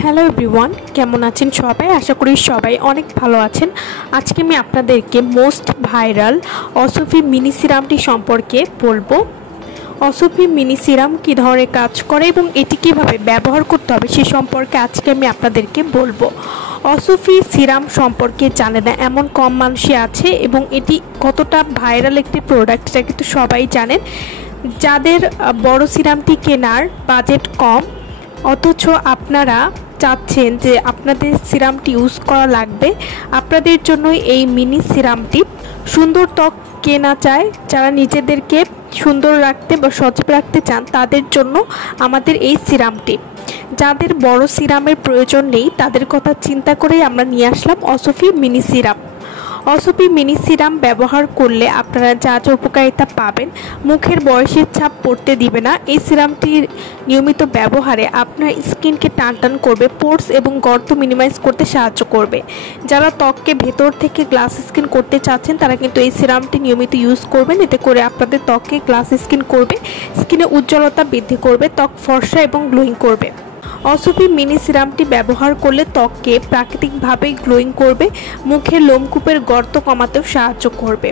Hello everyone, কেমন আছেন সবাই? আশা করি সবাই অনেক ভালো আছেন। আজকে আমি আপনাদেরকে মোস্ট ভাইরাল অসফি মিনি সিরামটি সম্পর্কে বলবো। অসফি মিনি সিরাম কী ধরনের কাজ করে এবং এটি কীভাবে ব্যবহার করতে হবে সে সম্পর্কে আজকে আমি আপনাদেরকে বলবো। অসফি সিরাম সম্পর্কে জানে না এমন কম মানুষই আছে এবং এটি কতটা ভাইরাল একটি প্রোডাক্ট এটা কিন্তু সবাই জানেন। যাদের বড় সিরামটি কেনার বাজেট কম অথচ আপনারা চাচ্ছেন যে আপনাদের সিরামটি ইউজ করা লাগবে, আপনাদের জন্য এই মিনি সিরামটি। সুন্দর ত্বক কেনা চায় যারা নিজেদেরকে সুন্দর রাখতে বা সজীব রাখতে চান তাদের জন্য আমাদের এই সিরামটি। যাদের বড় সিরামের প্রয়োজন নেই তাদের কথা চিন্তা করেই আমরা নিয়ে আসলাম অসফি মিনি সিরাম। অসফি মিনি সিরাম ব্যবহার করলে আপনারা যা যা উপকারিতা পাবেন, মুখের বয়সের ছাপ পড়তে দিবে না। এই সিরামটির নিয়মিত ব্যবহারে আপনার স্কিনকে টান করবে, পোর্স এবং গর্ত মিনিমাইজ করতে সাহায্য করবে। যারা ত্বককে ভেতর থেকে গ্লাস স্কিন করতে চাচ্ছেন তারা কিন্তু এই সিরামটি নিয়মিত ইউজ করবেন। এতে করে আপনাদের ত্বককে গ্লাস স্কিন করবে, স্কিনে উজ্জ্বলতা বৃদ্ধি করবে, ত্বক ফর্সা এবং গ্লোয়িং করবে। অসফি মিনি সিরামটি ব্যবহার করলে ত্বককে প্রাকৃতিকভাবে গ্লোয়িং করবে, মুখের লোমকূপের গর্ত কমাতেও সাহায্য করবে।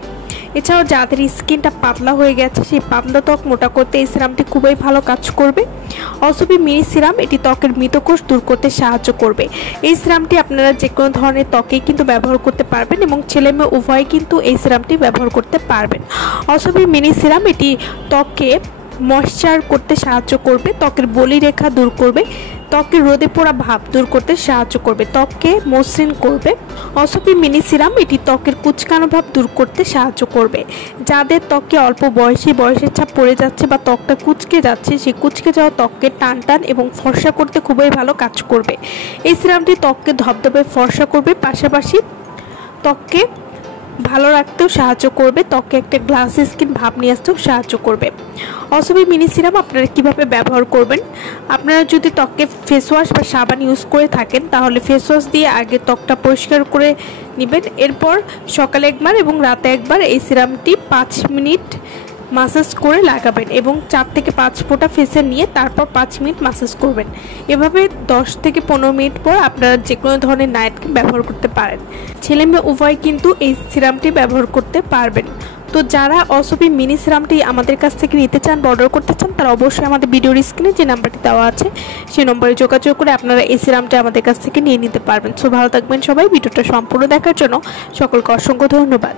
এছাড়াও যাদের স্কিনটা পাতলা হয়ে গেছে সেই পাতলা ত্বক মোটা করতে এই সিরামটি খুবই ভালো কাজ করবে। অসফি মিনি সিরাম এটি ত্বকের মৃতকোষ দূর করতে সাহায্য করবে। এই সিরামটি আপনারা যে কোনো ধরনের ত্বকেই কিন্তু ব্যবহার করতে পারবেন এবং ছেলে মেয়ে উভয় কিন্তু এই সিরামটি ব্যবহার করতে পারবেন। অসফি মিনি সিরাম এটি ত্বককে ময়েশ্চার করতে সাহায্য করবে, ত্বকের বলিরেখা দূর করবে, ত্বকের রোদে পোড়া ভাব দূর করতে সাহায্য করবে, ত্বককে মসৃণ করবে। অসফি মিনি সিরাম এটি ত্বকের কুচকানো ভাব দূর করতে সাহায্য করবে। যাদের ত্বকে অল্প বয়সের ছাপ পড়ে যাচ্ছে বা ত্বকটা কুচকে যাচ্ছে সেই কুচকে যাওয়া ত্বককে টান এবং ফর্সা করতে খুবই ভালো কাজ করবে। এই সিরামটি ত্বককে ধবধবে ফর্সা করবে, পাশাপাশি ত্বককে ভালো রাখতেও সাহায্য করবে, ত্বকে একটা গ্লাস স্কিন ভাব নিয়ে আসতেও সাহায্য করবে। অসফি মিনি সিরাম আপনারা কীভাবে ব্যবহার করবেন? আপনারা যদি ত্বকে ফেস ওয়াশ বা সাবান ইউজ করে থাকেন তাহলে ফেস ওয়াশ দিয়ে আগে ত্বকটা পরিষ্কার করে নেবেন। এরপর সকালে একবার এবং রাতে একবার এই সিরামটি 5 মিনিট মাসাজ করে লাগাবেন এবং 4 থেকে 5 ফোঁটা ফেসে নিয়ে তারপর 5 মিনিট মাসাজ করবেন। এভাবে 10 থেকে 15 মিনিট পর আপনারা যে কোনো ধরনের নাইট ক্রিম ব্যবহার করতে পারেন। ছেলে মেয়ে উভয় কিন্তু এই সিরামটি ব্যবহার করতে পারবেন। তো যারা অসফি মিনি সিরামটি আমাদের কাছ থেকে নিতে চান বা অর্ডার করতে চান তারা অবশ্যই আমাদের ভিডিওর স্ক্রিনে যে নাম্বারটি দেওয়া আছে সেই নম্বরে যোগাযোগ করে আপনারা এই সিরামটি আমাদের কাছ থেকে নিয়ে নিতে পারবেন। সো ভালো থাকবেন সবাই। ভিডিওটা সম্পূর্ণ দেখার জন্য সকলকে অসংখ্য ধন্যবাদ।